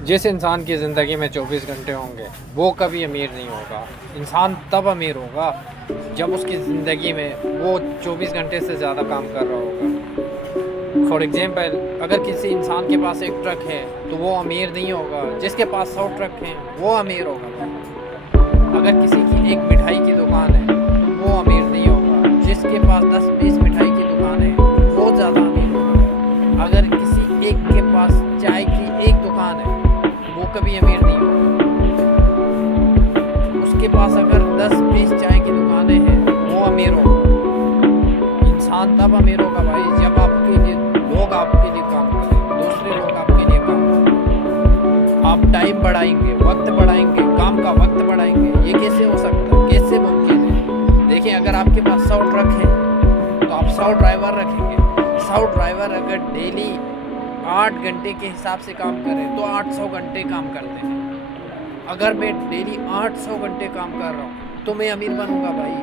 जिस इंसान की ज़िंदगी में 24 घंटे होंगे वो कभी अमीर नहीं होगा। इंसान तब अमीर होगा जब उसकी ज़िंदगी में वो 24 घंटे से ज़्यादा काम कर रहा होगा। फॉर एग्ज़ाम्पल, अगर किसी इंसान के पास एक ट्रक है तो वो अमीर नहीं होगा। जिसके पास 100 ट्रक हैं वो अमीर होगा। अगर किसी की एक मिठाई की दुकान है वो अमीर नहीं होगा। जिसके पास 10-20 मिठाई की दुकान है वो ज़्यादा अमीर होगा। अगर किसी एक के पास चाय की एक दुकान है वो कभी अमीर नहीं होगा। उसके पास अगर 10-20 चाय की दुकानें हैं वो अमीर होगा। इंसान तब अमीर होगा भाई जब आपके लिए लोग आपके लिए काम करें, दूसरे लोग आपके लिए काम करें। आप टाइम बढ़ाएंगे, वक्त बढ़ाएंगे, काम का वक्त बढ़ाएंगे। ये कैसे हो सकता है, कैसे मुमकिन है? देखिए, अगर आपके पास 100 ट्रक हैं तो आप 100 ड्राइवर रखेंगे। 100 ड्राइवर अगर डेली 8 घंटे के हिसाब से काम करें तो 800 घंटे काम करते हैं। अगर मैं डेली 800 घंटे काम कर रहा हूँ तो मैं अमीर बनूंगा भाई।